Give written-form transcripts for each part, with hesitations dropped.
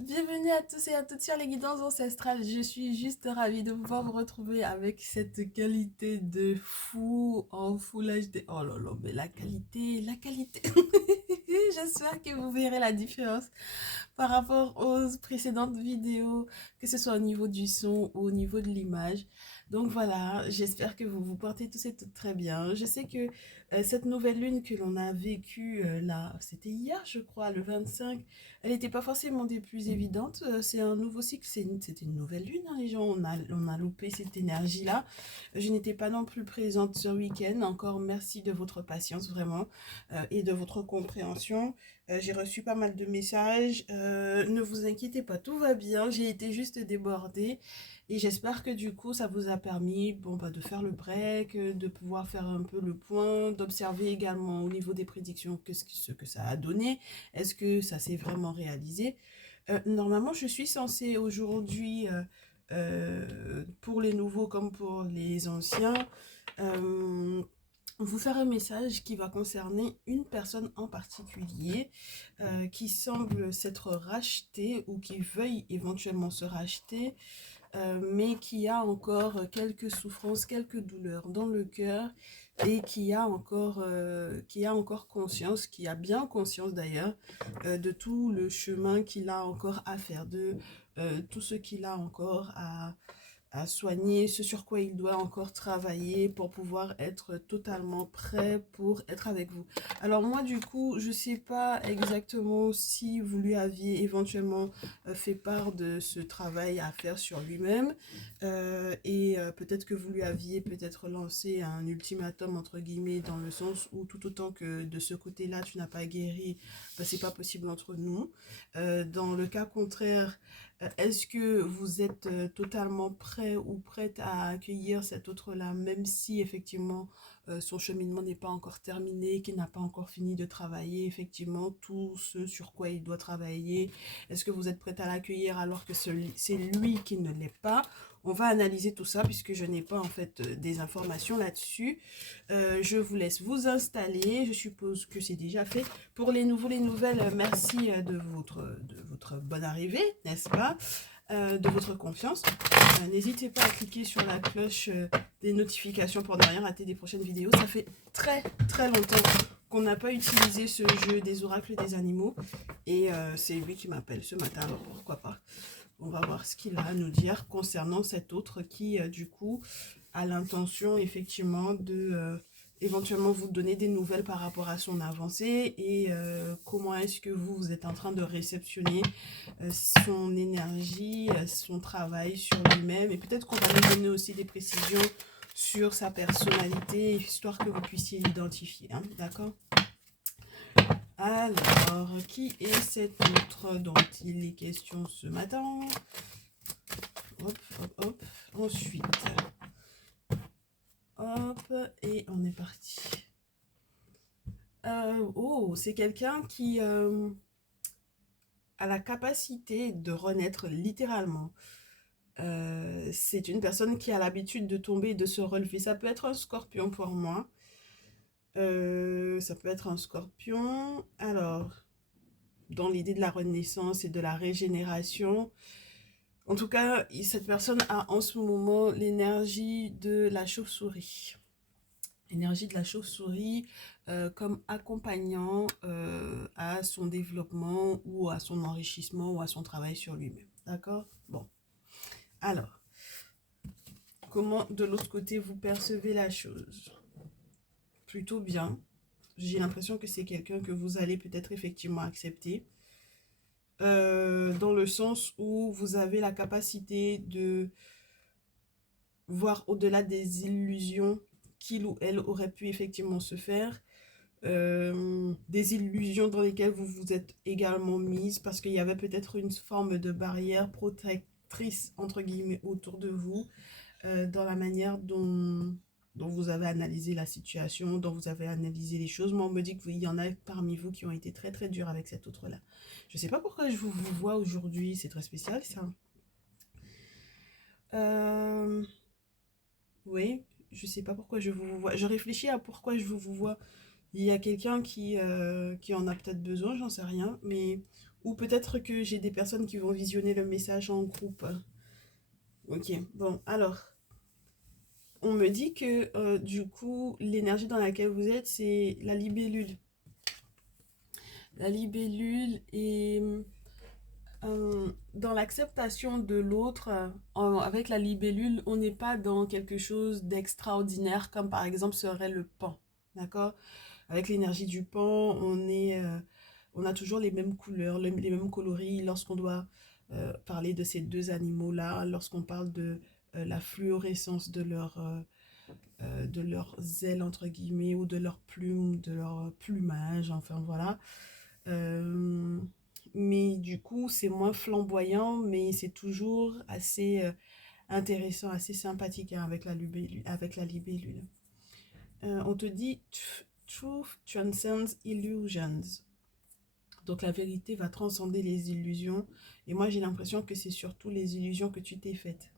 Bienvenue à tous et à toutes sur les guidances ancestrales. Je suis juste ravie de pouvoir vous retrouver avec cette qualité de fou en Full HD. Oh là là, mais la qualité. J'espère que vous verrez la différence par rapport aux précédentes vidéos, que ce soit au niveau du son ou au niveau de l'image. Donc voilà, j'espère que vous vous portez tous et toutes très bien. Je sais que cette nouvelle lune que l'on a vécue là, c'était hier je crois, le 25, elle n'était pas forcément des plus évidentes. C'est un nouveau cycle, c'était une nouvelle lune, hein, les gens, on a loupé cette énergie-là. Je n'étais pas non plus présente ce week-end. Encore merci de votre patience vraiment et de votre compréhension. J'ai reçu pas mal de messages. Ne vous inquiétez pas, tout va bien. J'ai été juste débordée. Et j'espère que du coup, ça vous a permis bon, bah, de faire le break, de pouvoir faire un peu le point, d'observer également au niveau des prédictions ce que ça a donné. Est-ce que ça s'est vraiment réalisé? Normalement, je suis censée aujourd'hui, pour les nouveaux comme pour les anciens, euh, vous faire un message qui va concerner une personne en particulier qui semble s'être rachetée ou qui veuille éventuellement se racheter, mais qui a encore quelques souffrances, quelques douleurs dans le cœur et qui a encore conscience, qui a bien conscience d'ailleurs, de tout le chemin qu'il a encore à faire, de tout ce qu'il a encore à soigner, ce sur quoi il doit encore travailler pour pouvoir être totalement prêt pour être avec vous. Alors moi du coup, je sais pas exactement si vous lui aviez éventuellement fait part de ce travail à faire sur lui-même et peut-être que vous lui aviez peut-être lancé un ultimatum entre guillemets dans le sens où tout autant que de ce côté-là tu n'as pas guéri, bah, c'est pas possible entre nous. Dans le cas contraire, est-ce que vous êtes totalement prêt ou prête à accueillir cet autre-là, même si effectivement son cheminement n'est pas encore terminé, qu'il n'a pas encore fini de travailler effectivement tout ce sur quoi il doit travailler? Est-ce que vous êtes prête à l'accueillir alors que c'est lui qui ne l'est pas? On va analyser tout ça puisque je n'ai pas en fait des informations là-dessus. Je vous laisse vous installer. Je suppose que c'est déjà fait. Pour les nouveaux, les nouvelles, merci de votre bonne arrivée, n'est-ce pas? De votre confiance. N'hésitez pas à cliquer sur la cloche des notifications pour ne rien rater des prochaines vidéos. Ça fait très très longtemps qu'on n'a pas utilisé ce jeu des oracles des animaux. Et c'est lui qui m'appelle ce matin, alors pourquoi pas. On va voir ce qu'il a à nous dire concernant cet autre qui, du coup, a l'intention effectivement de éventuellement vous donner des nouvelles par rapport à son avancée et comment est-ce que vous êtes en train de réceptionner son énergie, son travail sur lui-même et peut-être qu'on va lui donner aussi des précisions sur sa personnalité, histoire que vous puissiez l'identifier, hein, d'accord? Alors, qui est cet autre dont il est question ce matin? Hop, hop, hop. Ensuite, hop, et on est parti. Oh, c'est quelqu'un qui a la capacité de renaître littéralement. C'est une personne qui a l'habitude de tomber et de se relever. Ça peut être un scorpion pour moi. Ça peut être un scorpion. Alors, dans l'idée de la renaissance et de la régénération, en tout cas, cette personne a en ce moment l'énergie de la chauve-souris. L'énergie de la chauve-souris comme accompagnant à son développement ou à son enrichissement ou à son travail sur lui-même. D'accord? Bon. Alors, comment de l'autre côté vous percevez la chose? Plutôt bien. J'ai l'impression que c'est quelqu'un que vous allez peut-être effectivement accepter. Dans le sens où vous avez la capacité de voir au-delà des illusions qu'il ou elle aurait pu effectivement se faire, des illusions dans lesquelles vous vous êtes également mise parce qu'il y avait peut-être une forme de barrière protectrice entre guillemets autour de vous, dans la manière dont vous avez analysé la situation, dont vous avez analysé les choses. Moi, on me dit qu'il y en a parmi vous qui ont été très très durs avec cet autre-là. Je ne sais pas pourquoi je vous vois aujourd'hui, c'est très spécial ça. Euh, oui, je ne sais pas pourquoi je vous vois. Je réfléchis à pourquoi je vous vois. Il y a quelqu'un qui en a peut-être besoin, j'en sais rien, mais Ou peut-être que j'ai des personnes qui vont visionner le message en groupe. Ok, bon, alors, on me dit que du coup, l'énergie dans laquelle vous êtes, c'est la libellule. La libellule est dans l'acceptation de l'autre. Avec la libellule, on n'est pas dans quelque chose d'extraordinaire, comme par exemple serait le pan. D'accord? Avec l'énergie du pan, on a toujours les mêmes couleurs, les mêmes coloris lorsqu'on doit parler de ces deux animaux-là, lorsqu'on parle de la fluorescence de leurs ailes, entre guillemets, ou de leurs plumes, de leur plumage, enfin voilà. Euh, mais du coup, c'est moins flamboyant, mais c'est toujours assez intéressant, assez sympathique hein, avec la libellule. Avec la libellule. On te dit Truth transcends illusions. Donc la vérité va transcender les illusions. Et moi, j'ai l'impression que c'est surtout les illusions que tu t'es faites.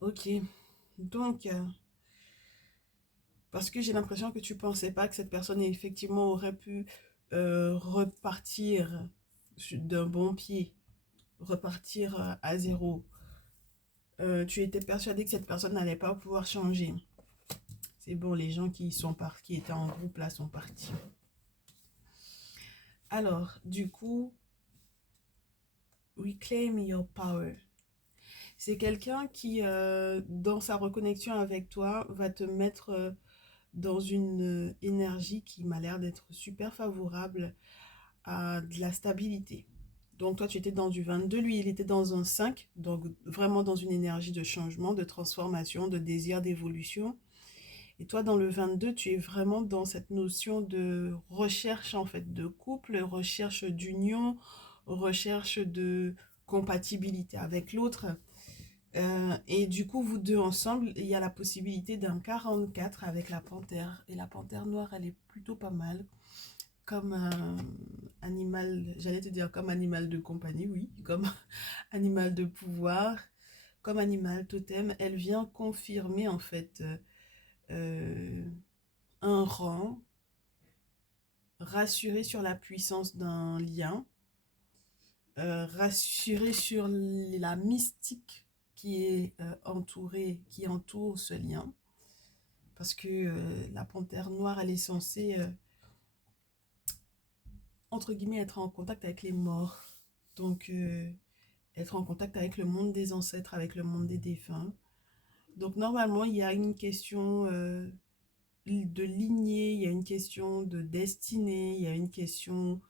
Ok. Donc, parce que j'ai l'impression que tu pensais pas que cette personne effectivement aurait pu repartir d'un bon pied, repartir à zéro. Tu étais persuadé que cette personne n'allait pas pouvoir changer. C'est bon, les gens qui étaient en groupe là sont partis. Alors, du coup, reclaim your power. C'est quelqu'un qui, dans sa reconnexion avec toi, va te mettre dans une énergie qui m'a l'air d'être super favorable à de la stabilité. Donc toi, tu étais dans du 22, lui, il était dans un 5, donc vraiment dans une énergie de changement, de transformation, de désir d'évolution. Et toi, dans le 22, tu es vraiment dans cette notion de recherche, en fait, de couple, recherche d'union, recherche de compatibilité avec l'autre. Et du coup, vous deux ensemble, il y a la possibilité d'un 44 avec la panthère. Et la panthère noire, elle est plutôt pas mal. Comme animal, j'allais te dire comme animal de compagnie, oui, comme animal de pouvoir, comme animal totem. Elle vient confirmer en fait euh, un rang, rassurer sur la puissance d'un lien, rassurer sur la mystique qui est qui entoure ce lien. Parce que la panthère noire, elle est censée, entre guillemets, être en contact avec les morts. Donc, être en contact avec le monde des ancêtres, avec le monde des défunts. Donc, normalement, il y a une question de lignée, il y a une question de destinée, il y a une question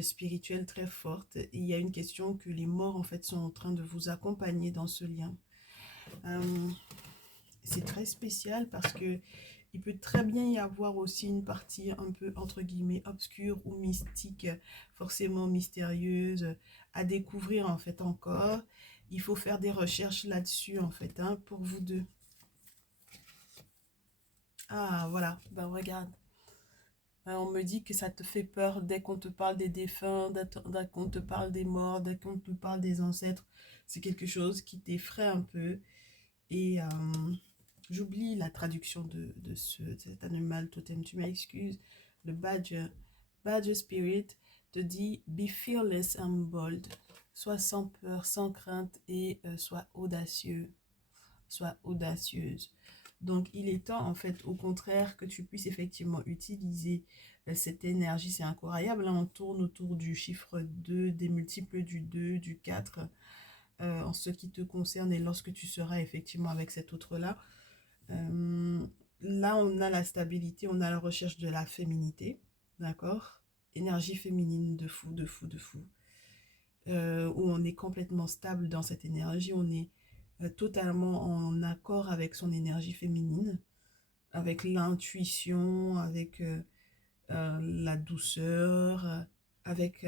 spirituelle très forte. Et il y a une question que les morts, en fait, sont en train de vous accompagner dans ce lien. C'est très spécial parce que il peut très bien y avoir aussi une partie un peu entre guillemets obscure ou mystique, forcément mystérieuse, à découvrir en fait encore. Il faut faire des recherches là-dessus en fait, hein, pour vous deux. Ah voilà, ben regarde. On me dit que ça te fait peur dès qu'on te parle des défunts, dès qu'on te parle des morts, dès qu'on te parle des ancêtres. C'est quelque chose qui t'effraie un peu. Et j'oublie la traduction de cet animal totem, tu m'excuses. Le badger. Badger spirit te dit be fearless and bold. Sois sans peur, sans crainte et sois audacieux. Sois audacieuse. Donc il est temps en fait au contraire que tu puisses effectivement utiliser cette énergie. C'est incroyable, hein. On tourne autour du chiffre 2, des multiples du 2, du 4 en ce qui te concerne et lorsque tu seras effectivement avec cet autre-là. Euh, Là, on a la stabilité, on a la recherche de la féminité, d'accord? Énergie féminine de fou, de fou, de fou. Où on est complètement stable dans cette énergie, on est totalement en accord avec son énergie féminine, avec l'intuition, avec la douceur, avec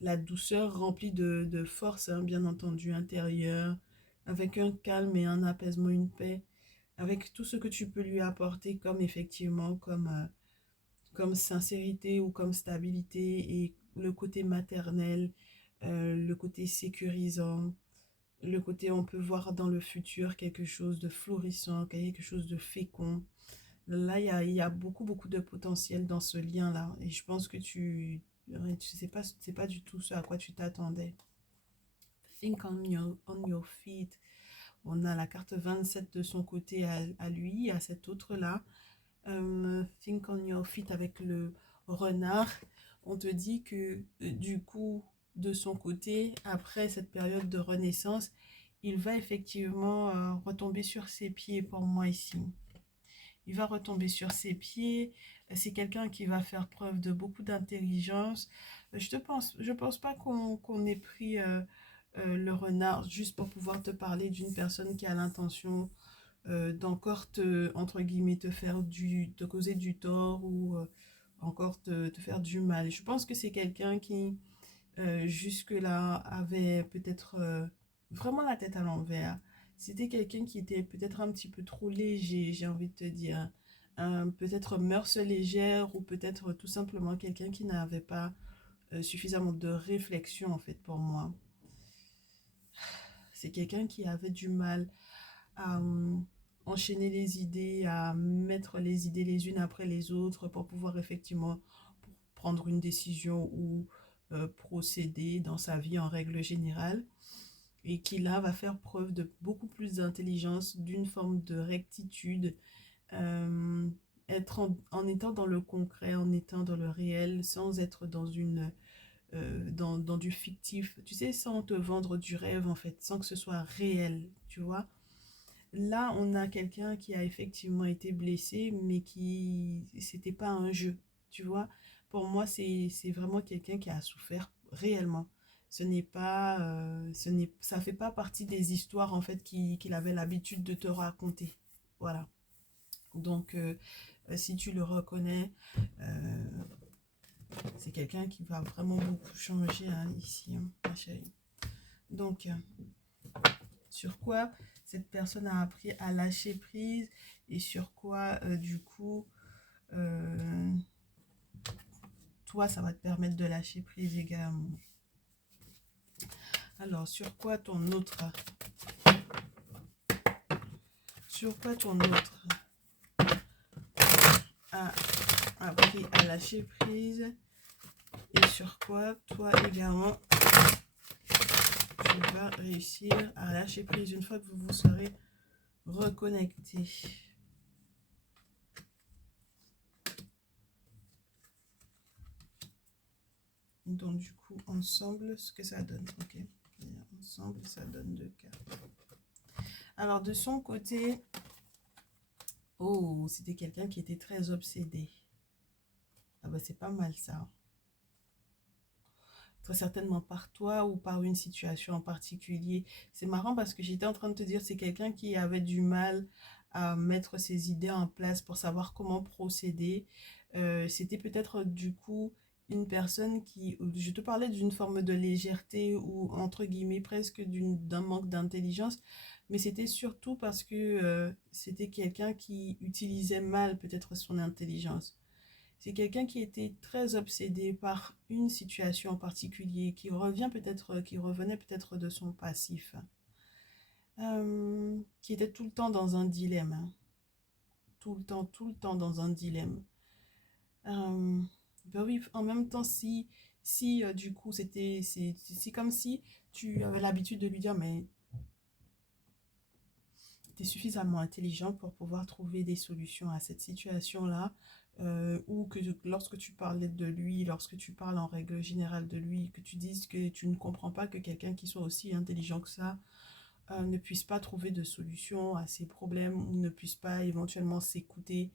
la douceur remplie de force, hein, bien entendu, intérieure, avec un calme et un apaisement, une paix, avec tout ce que tu peux lui apporter comme effectivement, comme sincérité ou comme stabilité et le côté maternel, le côté sécurisant, le côté on peut voir dans le futur quelque chose de florissant, quelque chose de fécond. Là, il y a beaucoup, beaucoup de potentiel dans ce lien-là. Et je pense que Tu sais pas, c'est pas du tout ce à quoi tu t'attendais. Think on your feet. On a la carte 27 de son côté à lui, à cet autre-là. Think on your feet avec le renard. On te dit que du coup, de son côté, après cette période de renaissance, il va effectivement retomber sur ses pieds pour moi ici. Il va retomber sur ses pieds. C'est quelqu'un qui va faire preuve de beaucoup d'intelligence. Je pense pas qu'on ait pris le renard juste pour pouvoir te parler d'une personne qui a l'intention d'encore entre guillemets, te causer du tort ou encore te faire du mal. Je pense que c'est quelqu'un qui, jusque-là, avait peut-être vraiment la tête à l'envers. C'était quelqu'un qui était peut-être un petit peu trop léger, j'ai envie de te dire. Peut-être mœurs légères ou peut-être tout simplement quelqu'un qui n'avait pas suffisamment de réflexion en fait pour moi. C'est quelqu'un qui avait du mal à enchaîner les idées, à mettre les idées les unes après les autres pour pouvoir effectivement prendre une décision ou procéder dans sa vie en règle générale. Et qui là va faire preuve de beaucoup plus d'intelligence, d'une forme de rectitude, euh, être en étant dans le concret, en étant dans le réel, sans être dans du fictif, tu sais, sans te vendre du rêve en fait, sans que ce soit réel, tu vois. Là, on a quelqu'un qui a effectivement été blessé, mais qui, c'était pas un jeu, tu vois. Pour moi, c'est vraiment quelqu'un qui a souffert réellement. Ce n'est pas, ça fait pas partie des histoires en fait qu'il avait l'habitude de te raconter. Voilà. Donc, si tu le reconnais, euh, c'est quelqu'un qui va vraiment beaucoup changer hein, ici, hein, ma chérie. Donc, sur quoi cette personne a appris à lâcher prise et sur quoi, du coup, euh, toi, ça va te permettre de lâcher prise également. Alors, sur quoi ton autre a appris à lâcher prise et sur quoi, toi également, tu vas réussir à lâcher prise une fois que vous vous serez reconnecté. Donc, du coup, ensemble, ce que ça donne. Ok. Ensemble, ça donne 2 cartes. Alors, de son côté, oh, c'était quelqu'un qui était très obsédé. Ah bah, c'est pas mal ça. Très certainement par toi ou par une situation en particulier. C'est marrant parce que j'étais en train de te dire, c'est quelqu'un qui avait du mal à mettre ses idées en place pour savoir comment procéder. C'était peut-être du coup une personne qui, je te parlais d'une forme de légèreté ou entre guillemets presque d'un manque d'intelligence, mais c'était surtout parce que c'était quelqu'un qui utilisait mal peut-être son intelligence. C'est quelqu'un qui était très obsédé par une situation en particulier, qui revenait peut-être de son passif, qui était tout le temps dans un dilemme, hein. Tout le temps dans un dilemme. Ben oui, en même temps, si du coup, c'est comme si tu avais l'habitude de lui dire, mais tu es suffisamment intelligent pour pouvoir trouver des solutions à cette situation-là, ou que lorsque tu parlais de lui, lorsque tu parles en règle générale de lui, que tu dises que tu ne comprends pas que quelqu'un qui soit aussi intelligent que ça ne puisse pas trouver de solution à ses problèmes ou ne puisse pas éventuellement s'écouter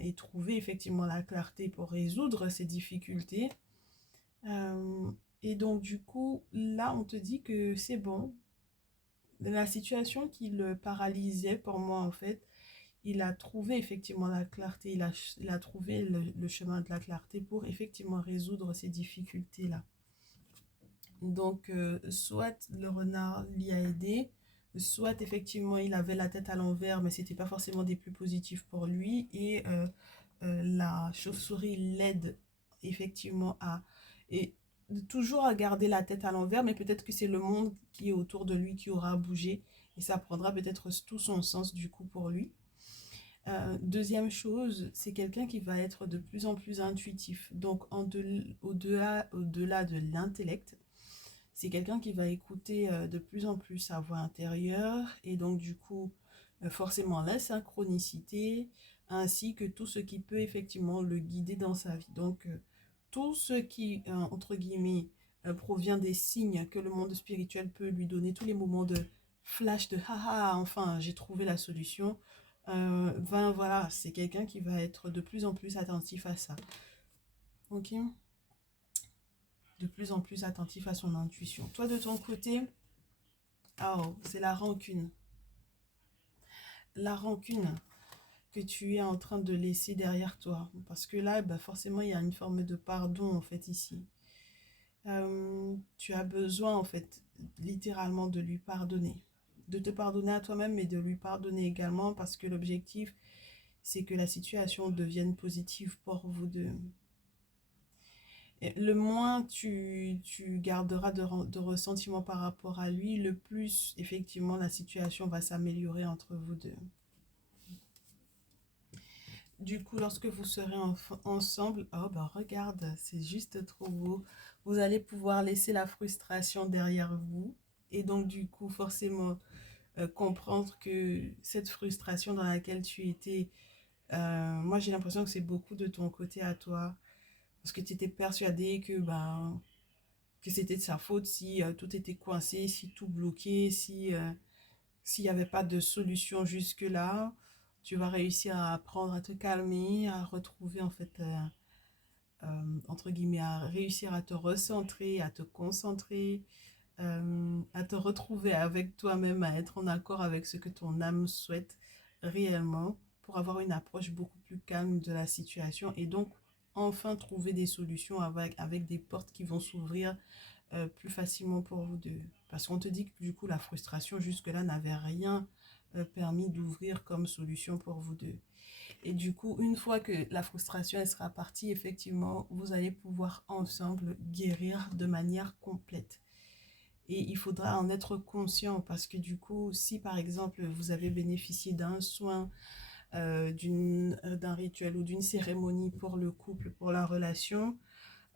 et trouver effectivement la clarté pour résoudre ses difficultés. Euh, et donc du coup, là, on te dit que c'est bon, la situation qui le paralysait pour moi en fait, il a trouvé effectivement la clarté, il a trouvé le chemin de la clarté pour effectivement résoudre ces difficultés là. Donc soit le renard l'y a aidé, soit effectivement il avait la tête à l'envers mais c'était pas forcément des plus positifs pour lui et la chauve-souris l'aide effectivement à et toujours à garder la tête à l'envers, mais peut-être que c'est le monde qui est autour de lui qui aura bougé et ça prendra peut-être tout son sens du coup pour lui. Deuxième chose, c'est quelqu'un qui va être de plus en plus intuitif. Donc, au-delà de l'intellect, c'est quelqu'un qui va écouter de plus en plus sa voix intérieure et donc du coup, forcément la synchronicité ainsi que tout ce qui peut effectivement le guider dans sa vie. Donc, tout ce qui, entre guillemets, provient des signes que le monde spirituel peut lui donner, tous les moments de flash de haha, enfin, j'ai trouvé la solution. Ben voilà, c'est quelqu'un qui va être de plus en plus attentif à ça. Ok? De plus en plus attentif à son intuition. Toi, de ton côté, oh, c'est la rancune. La rancune que tu es en train de laisser derrière toi. Parce que là, bah, forcément, il y a une forme de pardon, en fait, ici. Tu as besoin, en fait, littéralement de lui pardonner. De te pardonner à toi-même, mais de lui pardonner également, parce que l'objectif, c'est que la situation devienne positive pour vous deux. Et le moins tu garderas de ressentiment par rapport à lui, le plus, effectivement, la situation va s'améliorer entre vous deux. Du coup, lorsque vous serez ensemble, oh bah regarde, c'est juste trop beau. Vous allez pouvoir laisser la frustration derrière vous. Et donc, du coup, forcément, comprendre que cette frustration dans laquelle tu étais, moi j'ai l'impression que c'est beaucoup de ton côté à toi. Parce que tu étais persuadé que c'était de sa faute si tout était coincé, si tout bloqué, si s'il n'y avait pas de solution jusque-là. Tu vas réussir à apprendre à te calmer, à retrouver en fait, entre guillemets, à réussir à te recentrer, à te concentrer, à te retrouver avec toi-même, à être en accord avec ce que ton âme souhaite réellement pour avoir une approche beaucoup plus calme de la situation et donc enfin trouver des solutions avec des portes qui vont s'ouvrir plus facilement pour vous deux. Parce qu'on te dit que du coup la frustration jusque-là n'avait rien permis d'ouvrir comme solution pour vous deux. Et du coup, une fois que la frustration elle sera partie, effectivement, vous allez pouvoir ensemble guérir de manière complète. Et il faudra en être conscient parce que du coup, si par exemple vous avez bénéficié d'un soin, d'un rituel ou d'une cérémonie pour le couple, pour la relation,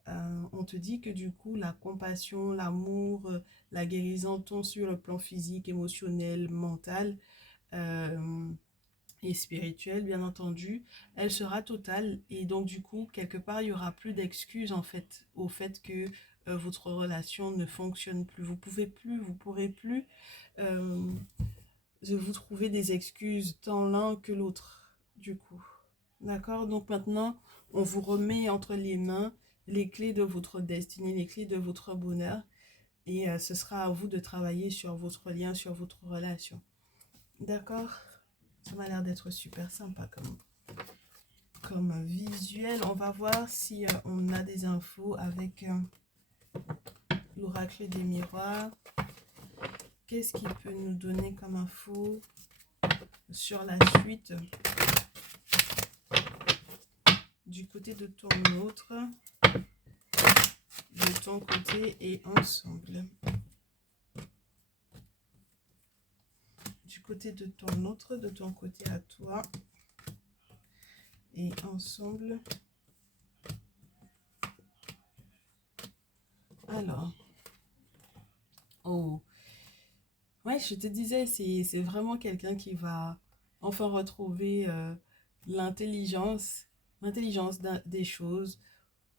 on te dit que du coup, la compassion, l'amour, la guérison, tant sur le plan physique, émotionnel, mental et spirituel, bien entendu, elle sera totale. Et donc, du coup, quelque part, il n'y aura plus d'excuses, en fait, au fait que votre relation ne fonctionne plus. Vous pouvez plus, vous pourrez plus euh, vous trouver des excuses tant l'un que l'autre, du coup. D'accord? Donc maintenant, on vous remet entre les mains les clés de votre destinée, les clés de votre bonheur. Et ce sera à vous de travailler sur votre lien, sur votre relation. D'accord? Ça m'a l'air d'être super sympa comme visuel. On va voir si on a des infos avec l'oracle des miroirs. Qu'est-ce qu'il peut nous donner comme info sur la suite du côté de ton autre, de ton côté et ensemble. Du côté de ton autre, de ton côté à toi et ensemble. Alors, oh, ouais, je te disais, c'est vraiment quelqu'un qui va enfin retrouver l'intelligence, des choses.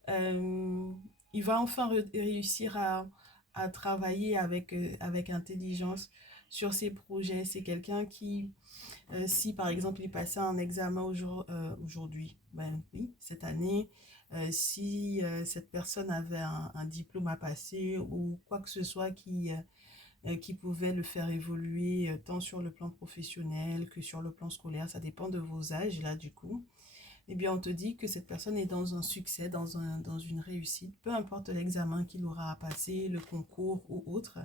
Euh, il va enfin réussir à travailler avec intelligence sur ses projets. C'est quelqu'un qui, si par exemple il passait un examen aujourd'hui, ben oui, cette année, si cette personne avait un diplôme à passer ou quoi que ce soit qui pouvait le faire évoluer tant sur le plan professionnel que sur le plan scolaire, ça dépend de vos âges là du coup, eh bien on te dit que cette personne est dans un succès, dans une réussite, peu importe l'examen qu'il aura à passer, le concours ou autre.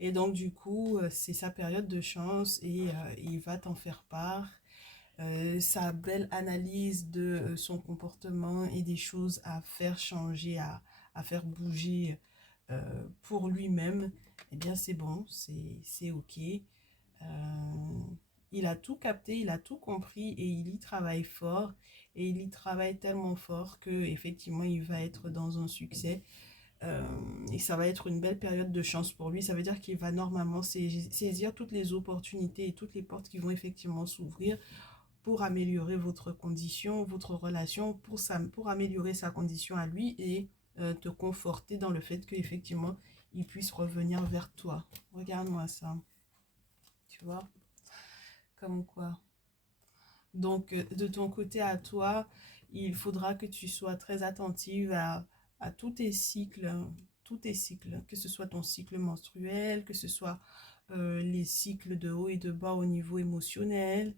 Et donc du coup, c'est sa période de chance et il va t'en faire part. Sa belle analyse de son comportement et des choses à faire changer, à faire bouger pour lui-même, eh bien c'est bon, c'est ok. il a tout capté, il a tout compris et il y travaille fort. Et il y travaille tellement fort que effectivement il va être dans un succès. Euh, et ça va être une belle période de chance pour lui. Ça veut dire qu'il va normalement saisir toutes les opportunités et toutes les portes qui vont effectivement s'ouvrir pour améliorer votre condition, votre relation, pour améliorer sa condition à lui et te conforter dans le fait qu'effectivement, il puisse revenir vers toi. Regarde-moi ça. Tu vois? Comme quoi. Donc, de ton côté à toi, il faudra que tu sois très attentive à tous tes cycles, que ce soit ton cycle menstruel, que ce soit les cycles de haut et de bas au niveau émotionnel,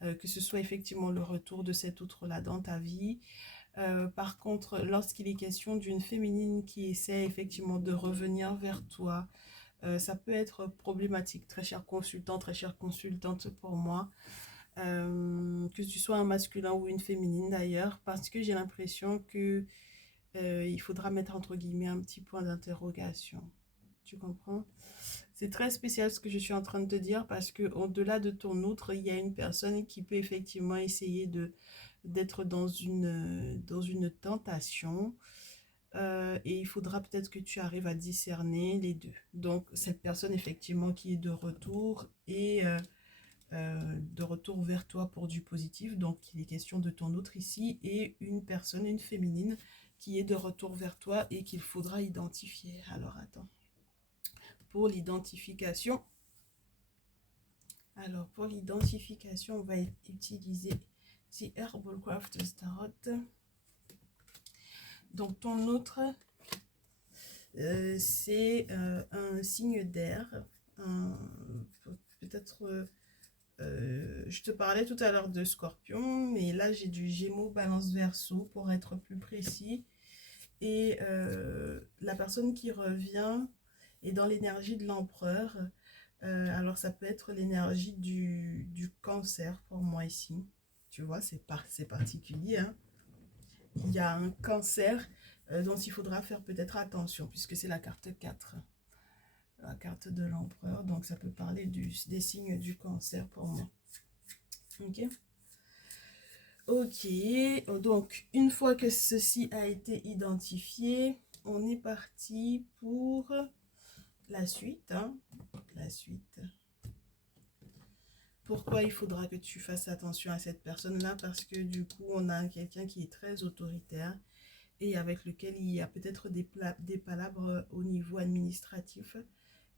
que ce soit effectivement le retour de cet autre-là dans ta vie. Par contre, lorsqu'il est question d'une féminine qui essaie effectivement de revenir vers toi, ça peut être problématique, très chère consultante pour moi. Que tu sois un masculin ou une féminine d'ailleurs, parce que j'ai l'impression que il faudra mettre entre guillemets un petit point d'interrogation. Tu comprends? C'est très spécial ce que je suis en train de te dire parce que au-delà de ton outre, il y a une personne qui peut effectivement essayer de d'être dans une tentation. Et il faudra peut-être que tu arrives à discerner les deux. Donc, cette personne, effectivement, qui est de retour et de retour vers toi pour du positif. Donc, il est question de ton autre ici et une personne, une féminine, qui est de retour vers toi et qu'il faudra identifier. Alors, attends. Pour l'identification, on va utiliser The Herbal Craft Tarot. Donc, ton autre, c'est un signe d'air, peut-être je te parlais tout à l'heure de Scorpion, mais là j'ai du Gémeaux, Balance, Verseau pour être plus précis. Et la personne qui revient est dans l'énergie de l'empereur. Alors ça peut être l'énergie du cancer pour moi ici. Tu vois, c'est particulier, hein. Il y a un cancer dont il faudra faire peut-être attention puisque c'est la carte 4, la carte de l'empereur. Donc ça peut parler des signes du cancer pour moi. Ok. Ok, donc une fois que ceci a été identifié, on est parti pour la suite, hein. La suite. Pourquoi il faudra que tu fasses attention à cette personne-là? Parce que du coup, on a quelqu'un qui est très autoritaire et avec lequel il y a peut-être des palabres au niveau administratif.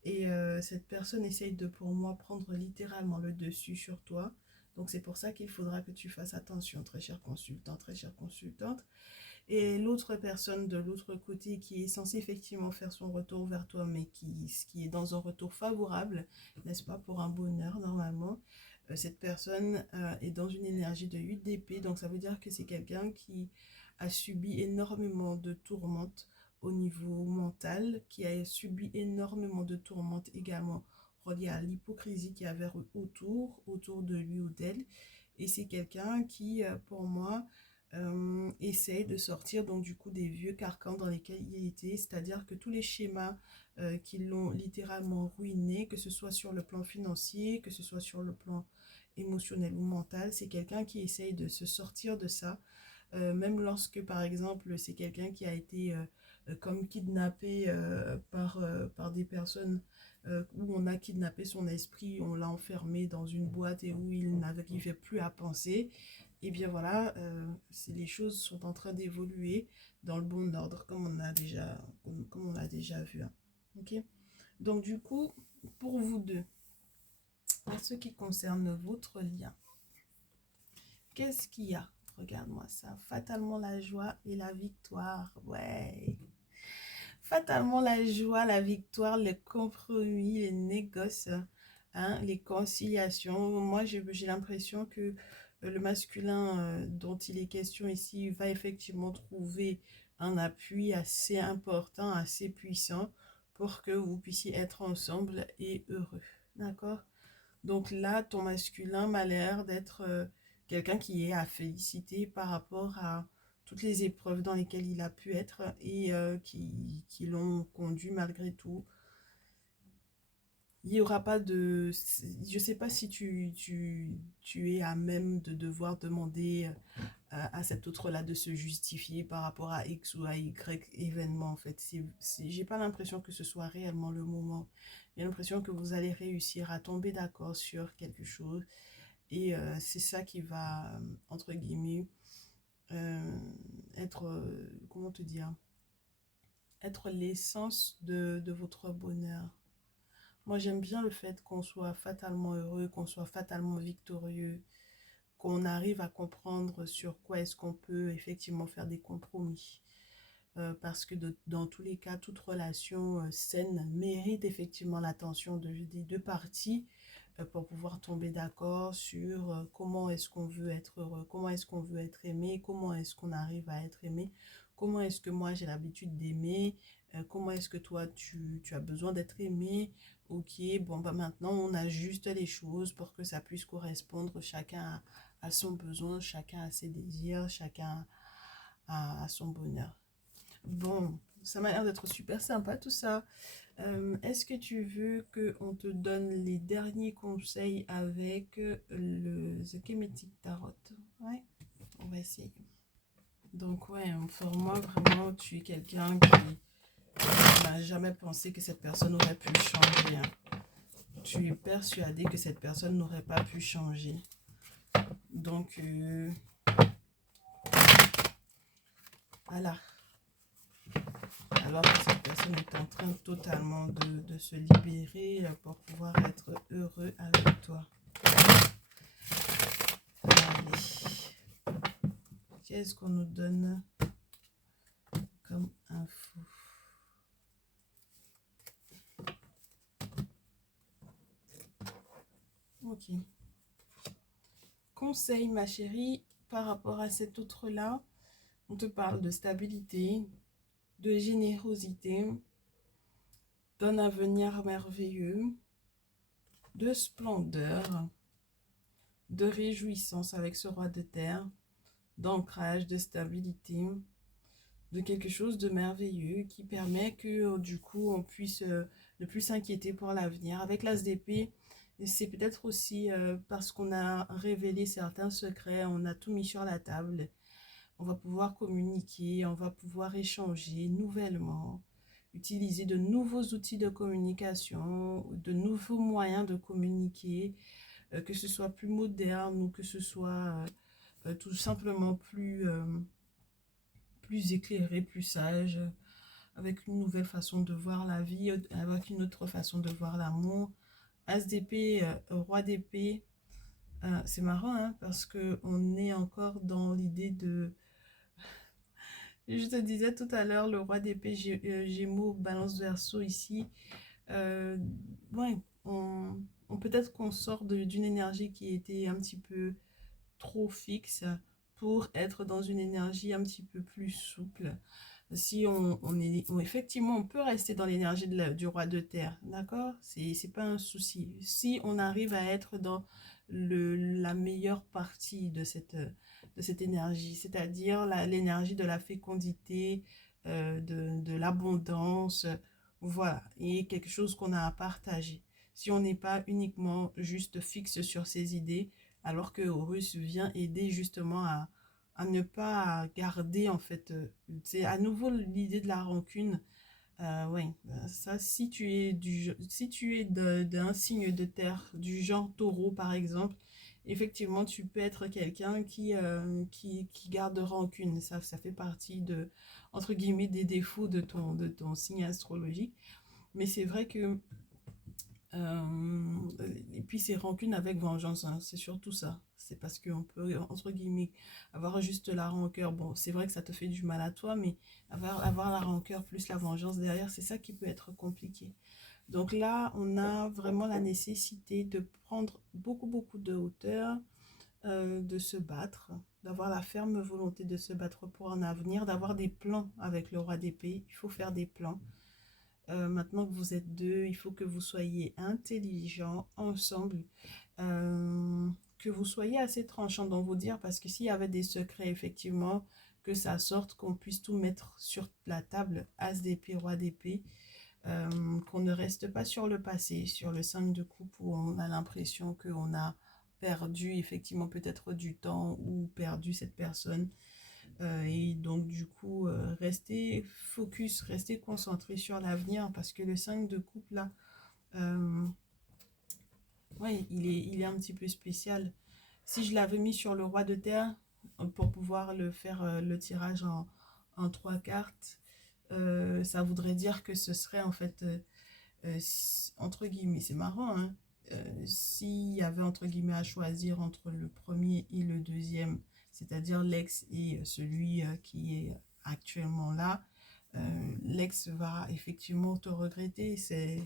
Et cette personne essaye de, pour moi, prendre littéralement le dessus sur toi. Donc c'est pour ça qu'il faudra que tu fasses attention, très cher consultant, très chère consultante. Et l'autre personne de l'autre côté qui est censée effectivement faire son retour vers toi, mais qui est dans un retour favorable, n'est-ce pas, pour un bonheur normalement. Cette personne est dans une énergie de 8 d'épée, donc ça veut dire que c'est quelqu'un qui a subi énormément de tourmentes au niveau mental, qui a subi énormément de tourmentes également reliées à l'hypocrisie qu'il y avait autour de lui ou d'elle. Et c'est quelqu'un qui, pour moi, essaye de sortir donc du coup des vieux carcans dans lesquels il était, c'est-à-dire que tous les schémas qui l'ont littéralement ruiné, que ce soit sur le plan financier, que ce soit sur le plan émotionnel ou mental, c'est quelqu'un qui essaye de se sortir de ça, même lorsque par exemple c'est quelqu'un qui a été comme kidnappé par des personnes où on a kidnappé son esprit, on l'a enfermé dans une boîte et où il n'arrivait plus à penser. Et bien voilà, les choses sont en train d'évoluer dans le bon ordre, comme on l'a déjà vu, hein. Ok. Donc du coup, pour vous deux, en ce qui concerne votre lien, qu'est-ce qu'il y a? Regarde-moi ça. Fatalement la joie et la victoire. Ouais. Fatalement la joie, la victoire, les compromis, les négoces, hein, les conciliations. Moi, j'ai l'impression que le masculin dont il est question ici va effectivement trouver un appui assez important, assez puissant pour que vous puissiez être ensemble et heureux. D'accord? Donc là, ton masculin m'a l'air d'être quelqu'un qui est à féliciter par rapport à toutes les épreuves dans lesquelles il a pu être et qui l'ont conduit malgré tout. Il n'y aura pas de... Je ne sais pas si tu es à même de devoir demander à cet autre-là de se justifier par rapport à X ou à Y événement, en fait. J'ai pas l'impression que ce soit réellement le moment. J'ai l'impression que vous allez réussir à tomber d'accord sur quelque chose. Et c'est ça qui va, entre guillemets, euh, être, comment te dire, être l'essence de votre bonheur. Moi, j'aime bien le fait qu'on soit fatalement heureux, qu'on soit fatalement victorieux, qu'on arrive à comprendre sur quoi est-ce qu'on peut effectivement faire des compromis. Parce que dans tous les cas, toute relation saine mérite effectivement l'attention des deux parties pour pouvoir tomber d'accord sur comment est-ce qu'on veut être heureux, comment est-ce qu'on veut être aimé, comment est-ce qu'on arrive à être aimé, comment est-ce que moi j'ai l'habitude d'aimer, comment est-ce que toi tu as besoin d'être aimé. Ok, bon bah maintenant on ajuste les choses pour que ça puisse correspondre chacun à son besoin, chacun a ses désirs, chacun a son bonheur. Bon, ça m'a l'air d'être super sympa tout ça. Est-ce que tu veux qu'on te donne les derniers conseils avec le The Kemetic Tarot? Ouais, on va essayer. Donc ouais, pour moi vraiment, tu es quelqu'un qui n'a jamais pensé que cette personne aurait pu changer. Tu es persuadé que cette personne n'aurait pas pu changer. Donc, voilà. Alors que cette personne est en train totalement de se libérer pour pouvoir être heureux avec toi. Allez. Qu'est-ce qu'on nous donne comme info? Ok. Conseil, ma chérie, par rapport à cet autre-là, on te parle de stabilité, de générosité, d'un avenir merveilleux, de splendeur, de réjouissance avec ce roi de terre, d'ancrage, de stabilité, de quelque chose de merveilleux qui permet que du coup on puisse ne plus s'inquiéter pour l'avenir. Avec l'as d'épée, c'est peut-être aussi parce qu'on a révélé certains secrets, on a tout mis sur la table. On va pouvoir communiquer, on va pouvoir échanger nouvellement, utiliser de nouveaux outils de communication, de nouveaux moyens de communiquer, que ce soit plus moderne ou que ce soit tout simplement plus éclairé, plus sage, avec une nouvelle façon de voir la vie, avec une autre façon de voir l'amour. As d'épée, roi d'épée, c'est marrant hein, parce qu'on est encore dans l'idée de... Je te disais tout à l'heure, le roi d'épée, Gémeaux, balance verso ici. Euh, ouais, on peut-être qu'on sort d'une énergie qui était un petit peu trop fixe pour être dans une énergie un petit peu plus souple. Si effectivement, on peut rester dans l'énergie du roi de terre, d'accord? C'est pas un souci. Si on arrive à être dans la meilleure partie de cette énergie, c'est-à-dire l'énergie de la fécondité, de l'abondance, voilà, et quelque chose qu'on a à partager. Si on n'est pas uniquement juste fixe sur ses idées, alors que Horus vient aider justement à ne pas garder en fait, c'est à nouveau l'idée de la rancune. Ouais, ça, si tu es d'un signe de terre, du genre taureau par exemple, effectivement, tu peux être quelqu'un qui garde rancune. Ça fait partie entre guillemets, des défauts de ton signe astrologique. Mais c'est vrai que et puis c'est rancune avec vengeance, hein, c'est surtout ça. C'est parce qu'on peut, entre guillemets, avoir juste la rancœur. Bon, c'est vrai que ça te fait du mal à toi, mais avoir la rancœur plus la vengeance derrière, c'est ça qui peut être compliqué. Donc là, on a vraiment la nécessité de prendre beaucoup, beaucoup de hauteur, de se battre, d'avoir la ferme volonté de se battre pour un avenir, d'avoir des plans avec le roi d'épée. Il faut faire des plans. Maintenant que vous êtes deux, il faut que vous soyez intelligents ensemble, que vous soyez assez tranchants dans vos dires, parce que s'il y avait des secrets, effectivement, que ça sorte, qu'on puisse tout mettre sur la table, as d'épée, roi d'épée, qu'on ne reste pas sur le passé, sur le 5 de coupe où on a l'impression qu'on a perdu effectivement peut-être du temps ou perdu cette personne. Et donc du coup, rester focus, rester concentré sur l'avenir parce que le 5 de coupe là, euh, ouais, il est un petit peu spécial. Si je l'avais mis sur le roi de terre pour pouvoir le faire le tirage en trois cartes, ça voudrait dire que ce serait en fait entre guillemets, c'est marrant, hein, s'il y avait entre guillemets à choisir entre le premier et le deuxième, c'est-à-dire l'ex et celui qui est actuellement là, l'ex va effectivement te regretter. C'est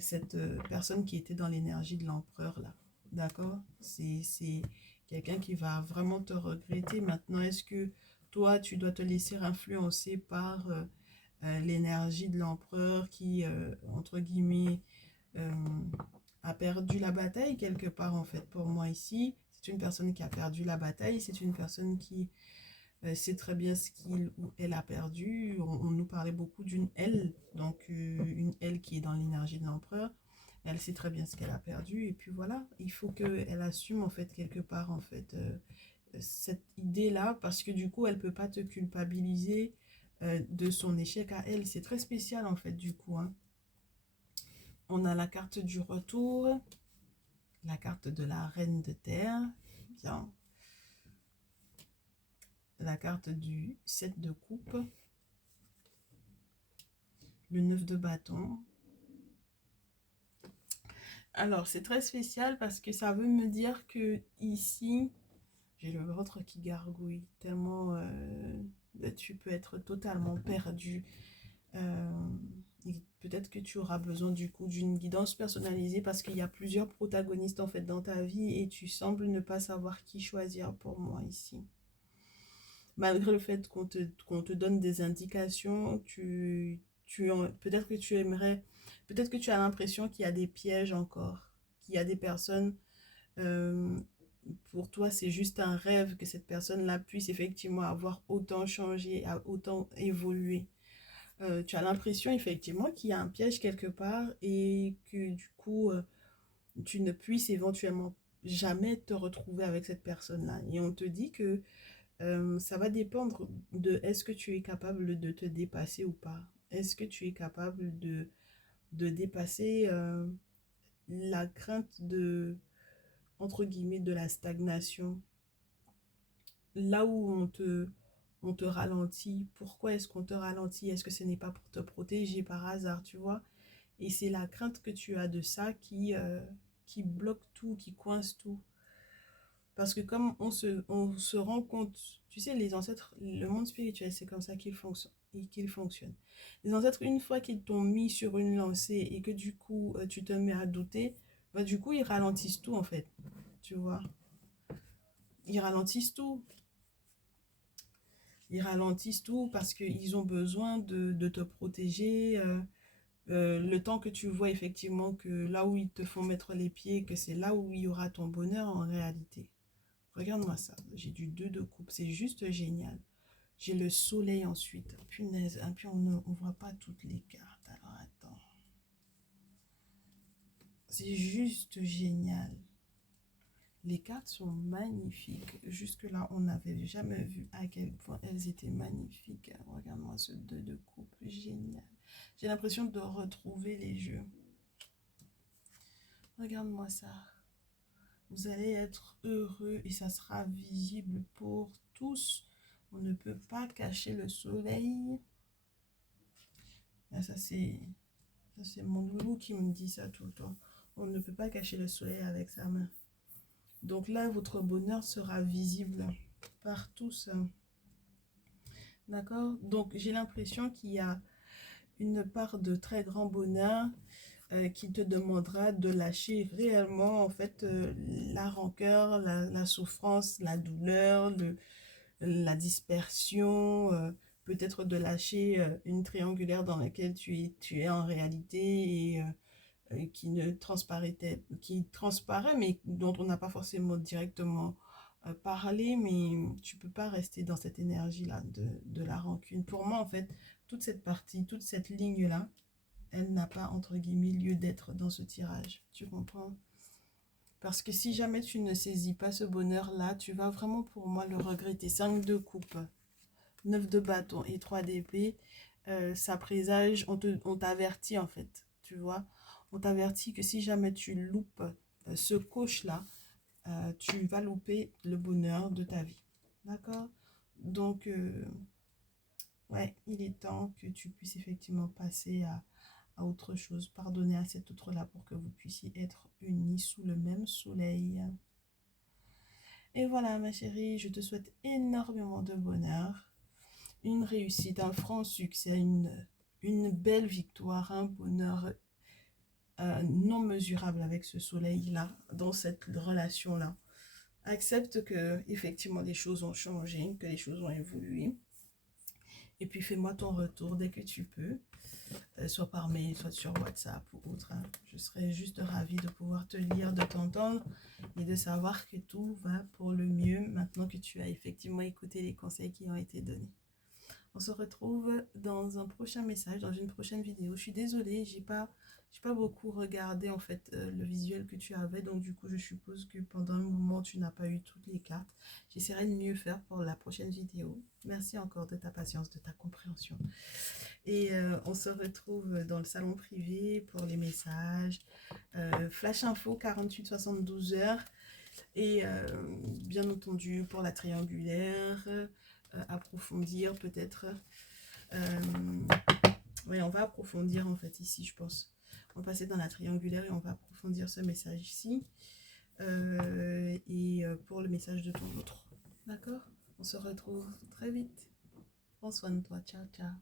cette personne qui était dans l'énergie de l'empereur là. D'accord? C'est quelqu'un qui va vraiment te regretter. Maintenant, est-ce que toi, tu dois te laisser influencer par l'énergie de l'empereur qui, entre guillemets, euh, a perdu la bataille quelque part en fait pour moi ici. C'est une personne qui a perdu la bataille, c'est une personne qui sait très bien ce qu'il ou elle a perdu. On nous parlait beaucoup d'une elle, donc une elle qui est dans l'énergie de l'empereur. Elle sait très bien ce qu'elle a perdu et puis voilà, il faut qu'elle assume en fait quelque part en fait cette idée-là parce que du coup elle peut pas te culpabiliser de son échec à elle. C'est très spécial en fait du coup, hein. On a la carte du retour, la carte de la reine de terre, bien, la carte du 7 de coupe, le 9 de bâton. Alors c'est très spécial parce que ça veut me dire que ici, j'ai le ventre qui gargouille tellement tu peux être totalement perdu. Euh, Peut-être que tu auras besoin du coup d'une guidance personnalisée parce qu'il y a plusieurs protagonistes en fait dans ta vie et tu sembles ne pas savoir qui choisir pour moi ici. Malgré le fait qu'on te donne des indications, peut-être que tu aimerais, peut-être que tu as l'impression qu'il y a des pièges encore, qu'il y a des personnes, euh, pour toi c'est juste un rêve que cette personne-là puisse effectivement avoir autant changé, autant évolué. Tu as l'impression effectivement qu'il y a un piège quelque part et que du coup, tu ne puisses éventuellement jamais te retrouver avec cette personne-là. Et on te dit que ça va dépendre de est-ce que tu es capable de te dépasser ou pas. Est-ce que tu es capable de dépasser la crainte de, entre guillemets, de la stagnation. Là où on te ralentit. Pourquoi est-ce qu'on te ralentit? Est-ce que ce n'est pas pour te protéger par hasard, tu vois? Et c'est la crainte que tu as de ça qui bloque tout, qui coince tout. Parce que comme on se rend compte, tu sais, les ancêtres, le monde spirituel, c'est comme ça qu'il fonctionne. Les ancêtres, une fois qu'ils t'ont mis sur une lancée et que du coup, tu te mets à douter, bah, du coup, ils ralentissent tout, en fait. Tu vois? Ils ralentissent tout. Ils ralentissent tout parce qu'ils ont besoin de te protéger. Le temps que tu vois effectivement que là où ils te font mettre les pieds, que c'est là où il y aura ton bonheur en réalité. Regarde-moi ça, j'ai du 2 de coupe, c'est juste génial. J'ai le soleil ensuite, punaise, et puis on ne voit pas toutes les cartes, alors attends. C'est juste génial. Les cartes sont magnifiques. Jusque-là, on n'avait jamais vu à quel point elles étaient magnifiques. Regarde-moi ce 2 de coupe, génial. J'ai l'impression de retrouver les jeux. Regarde-moi ça. Vous allez être heureux et ça sera visible pour tous. On ne peut pas cacher le soleil. Ah, ça, c'est mon loulou qui me dit ça tout le temps. On ne peut pas cacher le soleil avec sa main. Donc là, votre bonheur sera visible par tous. D'accord? Donc j'ai l'impression qu'il y a une part de très grand bonheur qui te demandera de lâcher réellement en fait la rancœur, la souffrance, la douleur, la dispersion, peut-être de lâcher une triangulaire dans laquelle tu es en réalité et qui ne qui transparaît mais dont on n'a pas forcément directement parlé, mais tu peux pas rester dans cette énergie là de la rancune. Pour moi en fait toute cette partie, toute cette ligne là, elle n'a pas, entre guillemets, lieu d'être dans ce tirage. Tu comprends? Parce que si jamais tu ne saisis pas ce bonheur-là, tu vas vraiment pour moi le regretter. 5 de coupe, 9 de bâton et 3 d'épée, ça présage, on t'avertit en fait, tu vois. On t'avertit que si jamais tu loupes ce coche-là, tu vas louper le bonheur de ta vie. D'accord? Donc, ouais, il est temps que tu puisses effectivement passer à autre chose, pardonner à cet autre-là pour que vous puissiez être unis sous le même soleil. Et voilà, ma chérie, je te souhaite énormément de bonheur, une réussite, un franc succès, une belle victoire, un bonheur non mesurable avec ce soleil-là, dans cette relation-là. Accepte que, effectivement, les choses ont changé, que les choses ont évolué. Et puis, fais-moi ton retour dès que tu peux. Soit par mail, soit sur WhatsApp ou autre. Hein. Je serais juste ravie de pouvoir te lire, de t'entendre et de savoir que tout va pour le mieux maintenant que tu as effectivement écouté les conseils qui ont été donnés. On se retrouve dans un prochain message, dans une prochaine vidéo. Je suis désolée, j'ai pas beaucoup regardé en fait le visuel que tu avais, donc du coup je suppose que pendant un moment tu n'as pas eu toutes les cartes. J'essaierai de mieux faire pour la prochaine vidéo. Merci encore de ta patience, de ta compréhension. Et on se retrouve dans le salon privé pour les messages. Flash info 48-72 heures. Et bien entendu pour la triangulaire, approfondir peut-être. Oui, on va approfondir en fait ici, je pense. On va passer dans la triangulaire et on va approfondir ce message ici. Et pour le message de ton autre. D'accord? On se retrouve très vite. Prends soin de toi. Ciao, ciao.